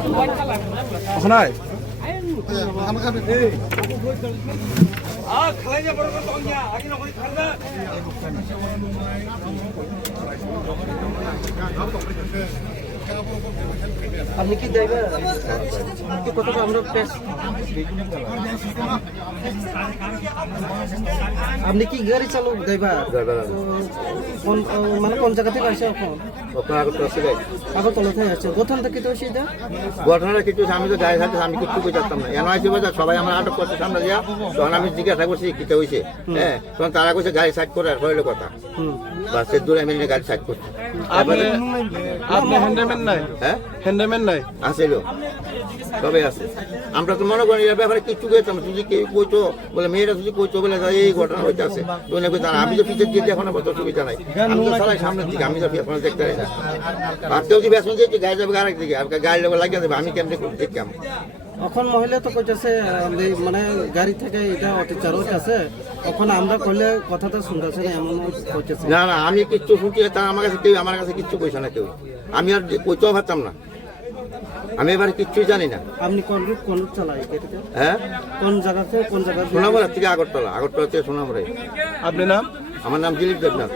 Honai. আপনি কি driver কতটা আমরা আপনি কি গাড়ি চালক ড্রাইভার কোন মানে কোন জায়গা থেকে আসে এখন আগরতলা থেকে আসছে ঘটনাটা কি তো সেটা ঘটনাটা কিছু আমি তো গাড়ি থাকতে আমি কিছু বুঝতাম না এনআইসি বাজার সবাই আমরা আটক করতে সামনে দিয়া তখন আমি জিজ্ঞাসা করছি কিটা হয়েছে হ্যাঁ তখন তারা কইছে গাড়ি সাইড করে আর হইলো কথা বাস এর দূরে আমি গাড়ি সাইড করছি আপনি হ্যান্ডেলম্যান নাই হ্যাঁ হ্যান্ডেলম্যান নাই আসেলো তবে আছে আমরা তো মনে করি এর ব্যাপারে কিছু কইতাম তুই কি কইতো বলে মেয়েরা তুই কইতো বলে এই ঘটনা হইতে আছে তুই না কইতাম আমি তো পিছের দিকে এখন কত সুবিধা নাই আমি তো সারাই সামনের দিকে আমি তো এখন দেখতে পাই না ভাবতেও কি বেসন যে গাড়ি যাবে আরেক দিকে আর গাড়ি লেগে লাগিয়ে দেবে আমি কেমনে দেখতাম এখন মহিলা তো কইতেছে মানে গাড়ি থেকে এটা অত্যাচার আছে এখন আমরা কইলে কথাটা শুনতেছে না এমন কইতেছে না না আমি কিচ্ছু শুনছি তা আমার কাছে কিচ্ছু কইছে না কেউ আমি আর কইতেও পারতাম না আমি এবারে কিচ্ছুই জানি না আপনি কোন রুট চালাই হ্যাঁ কোন জায়গা সোনামুড়া থেকে আগরতলা থেকে সোনামুড়াই আপনার নাম আমার নাম Dilip Debnath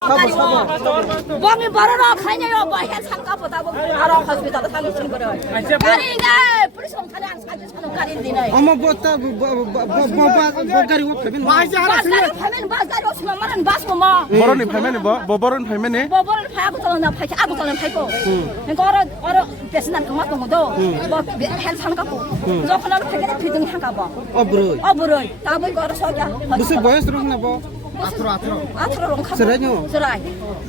Bami barara khanya yo ba he changka pota bo aro hospital ta lu sun kore kari ne police on thale an sajis kono kari dinai ama bota bogari wo peben bas phamen bas gari osma maran bas mo ma বরনি ফাইমেনে ববরন ফাইমেনে bobor phaya ko tolna phai agu tolna phai ko ne oro pesan ko ma ko do bo hel changka ko jokhon ar phege phiding hanga ba obroi ta boi ko aro sogya busi boyes rong na bo Atro rong kha serai no serai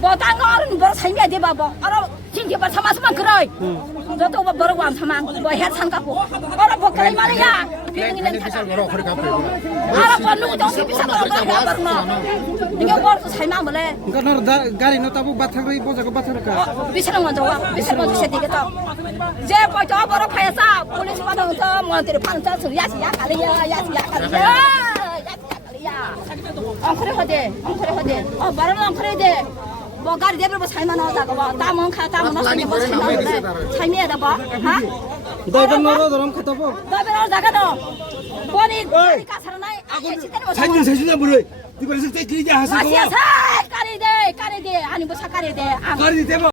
bo ta ngor bor saimya de ba bo aro jingi ba sama sama krai joto ba bor wan sama bo he changka ko aro bo krai mare ya phiding len kha aro bo nu do bisa ko ba ha bar no ninga bor to saima mole ganar gari no tabu bathari bojago bathar ka bisarang ma jawa bisarang ma sedi ke to je bo to bor phaya sa police ba dong to montir phan cha su ya kali ya 엉크레 허데 바람 엉크레 돼 뭐가리 대별 뭐 살만 하다가 봐 따문 카 따문 하면 뭐 살만 돼 살미에다 봐하 dagan noro dorom khatabo 너베로 나가도 보니 가사라나이 사진 사진아 뭐래 이거 그래서 때 길게 하세요 아시아 살 까리 돼 아니 뭐 사까리 돼 가리 대봐